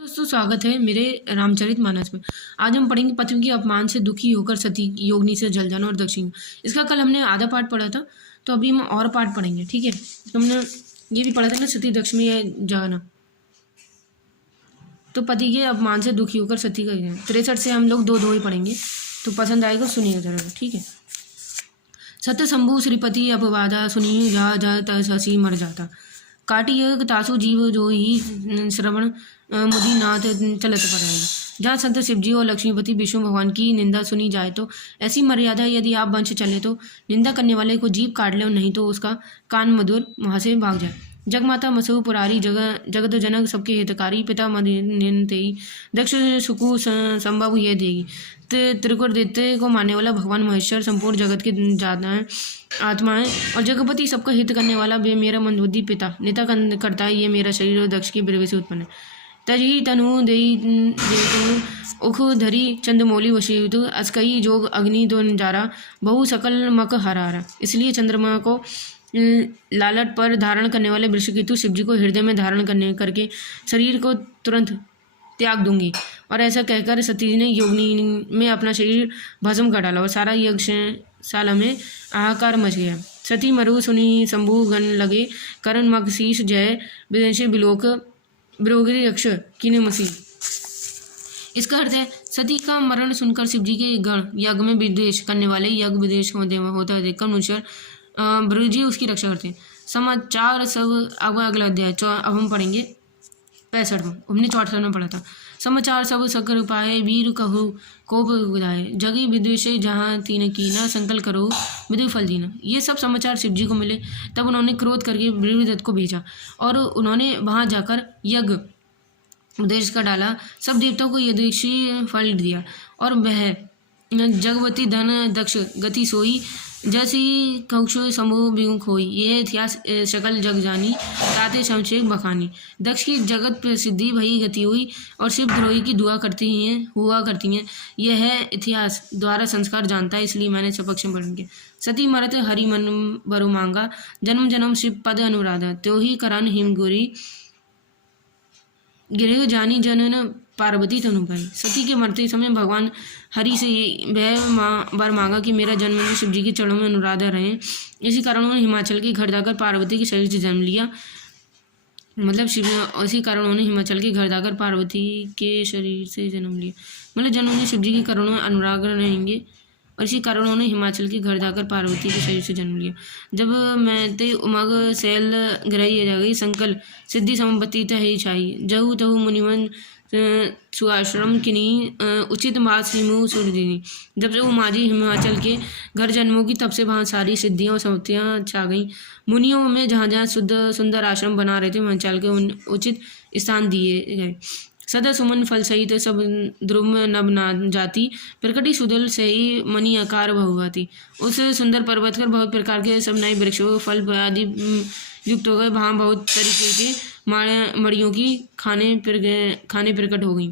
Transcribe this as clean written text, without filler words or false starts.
दोस्तों स्वागत है मेरे रामचरितमानस में। आज हम पढ़ेंगे पति के अपमान से दुखी होकर सती योगिनी से जल जाना और दक्षिण। इसका कल हमने आधा पाठ पढ़ा था, तो अभी हम और पाठ पढ़ेंगे। ठीक है, तो हमने ये भी पढ़ा था ना, सती दक्षिण में जाना। तो पति के अपमान से दुखी होकर सती का 63 से हम लोग दो ही पढ़ेंगे, तो पसंद आएगा सुनिएगा जरा। ठीक है। सत्य शंभु श्रीपति अपवादा सुनी जा जा तस हसी मर जाता। काटिय तासु जीव जो ही श्रवण मुदि नाथ चलत पड़ाई। जहाँ संत शिवजी और लक्ष्मीपति विष्णु भगवान की निंदा सुनी जाए तो ऐसी मर्यादा यदि आप वंश चले तो निंदा करने वाले को जीभ काट ले, और नहीं तो उसका कान मधुर वहाँ से भाग जाए। जगमाता मसु पुरारी जगत जनक सबके हितकारी पिता मदिनतेई दक्ष सुकु संभव ये देगी। त्रिकुर देते को मानने वाला भगवान महेश्वर संपूर्ण जगत के जाता है आत्मा है, और जगपति सबका हित करने वाला वे मेरा मंदबुद्धि पिता नेता करता है। ये मेरा शरीर और दक्ष की बिरवे से उत्पन्न है। तजी तनु देई उख धरी चंद्रमौली वशीतु अस्कई जोग अग्नि दो नजारा बहु सकल मक हरारा। इसलिए चंद्रमा को लालट पर धारण करने वाले वृषकेतु शिवजी को हृदय में धारण करके शरीर को तुरंत त्याग दूंगी। और ऐसा कहकर सती ने योगिनी में अपना शरीर भस्म कर डाला और सारा यज्ञशाला में हाहाकार मच गया। सती मरु सुनी शंभु गण लगे करण मकशीष जय विदेशी बिलोक ब्रोगरी यक्ष किने मसी। इसका अर्थ है सती का मरण सुनकर शिवजी के गण यज्ञ में विद्वेष करने वाले यज्ञ विदेश होता देखकर मनुष्य ब्रजी उसकी रक्षा करते हैं। समाचार सब अगला अध्याय अब हम पढ़ेंगे 65 में, हमने 64 में पढ़ा था। समाचार सब सकर पाए वीर कहु कोप गुदाए जगी विद्वेषे जहाँ तीन कीना संकल्प करो विदु फल दीना। ये सब समाचार शिवजी को मिले, तब उन्होंने क्रोध करके बृहदत्त को भेजा और उन्होंने वहाँ जाकर यज्ञ उद्देश्य कर डाला। सब देवताओं को यदुषी फल दिया और वह जगवती धन दक्ष गति सोई जैसी कक्षो समूह विमुख होई। यह इतिहास सकल जग जानी ताते शमशेख बखानी। दक्ष की जगत प्रसिद्धि भई गति हुई और शिव द्रोही की हुआ करती हैं। यह है इतिहास द्वारा संस्कार जानता है, इसलिए मैंने सपक्ष में पढ़ किया। सती मरत हरि मन बरु मांगा जन्म जन्म शिव पद अनुराधा त्यो ही करन हिमगोरी गिरह जानी जनन पार्वती तनु पाई। सती के मरते समय भगवान हरि से वह वर मांगा कि मेरा जन्म में शिवजी के चरणों में अनुराधा रहे। इसी कारण उन्होंने हिमाचल के घर जाकर पार्वती के शरीर से जन्म लिया। इसी कारण उन्होंने हिमाचल के घर जाकर पार्वती के शरीर से जन्म लिया। जन्म में शिवजी के करुण में अनुराग रहेंगे, और इसी कारण उन्होंने हिमाचल के घर जाकर पार्वती के शरीर से जन्म लिया। जब मैं ते उमग शैल ग्रही गई संकल्प सिद्धि संपत्ति तही छाई जहु तहु मुनिवन सुआश्रम किनी उचित मात सिमु सुरदिनी। जब से वो माजी हिमाचल के घर जन्मों की, तब से वहाँ सारी सिद्धियाँ और संपत्तियाँ छा गई। मुनियों में जहाँ जहाँ शुद्ध सुंदर आश्रम बना रहे थे, हिमाचल के उचित स्थान दिए गए। सदा सुमन फल सहित सब ध्रुव नभ ना जाती प्रकटी सुदल सही मणि आकार बहुआती। उस सुंदर पर्वत पर बहुत प्रकार के सब नए वृक्षों फल आदि युक्त हो गए। वहाँ बहुत तरीके के मड़ियों की खाने प्रकट हो गई।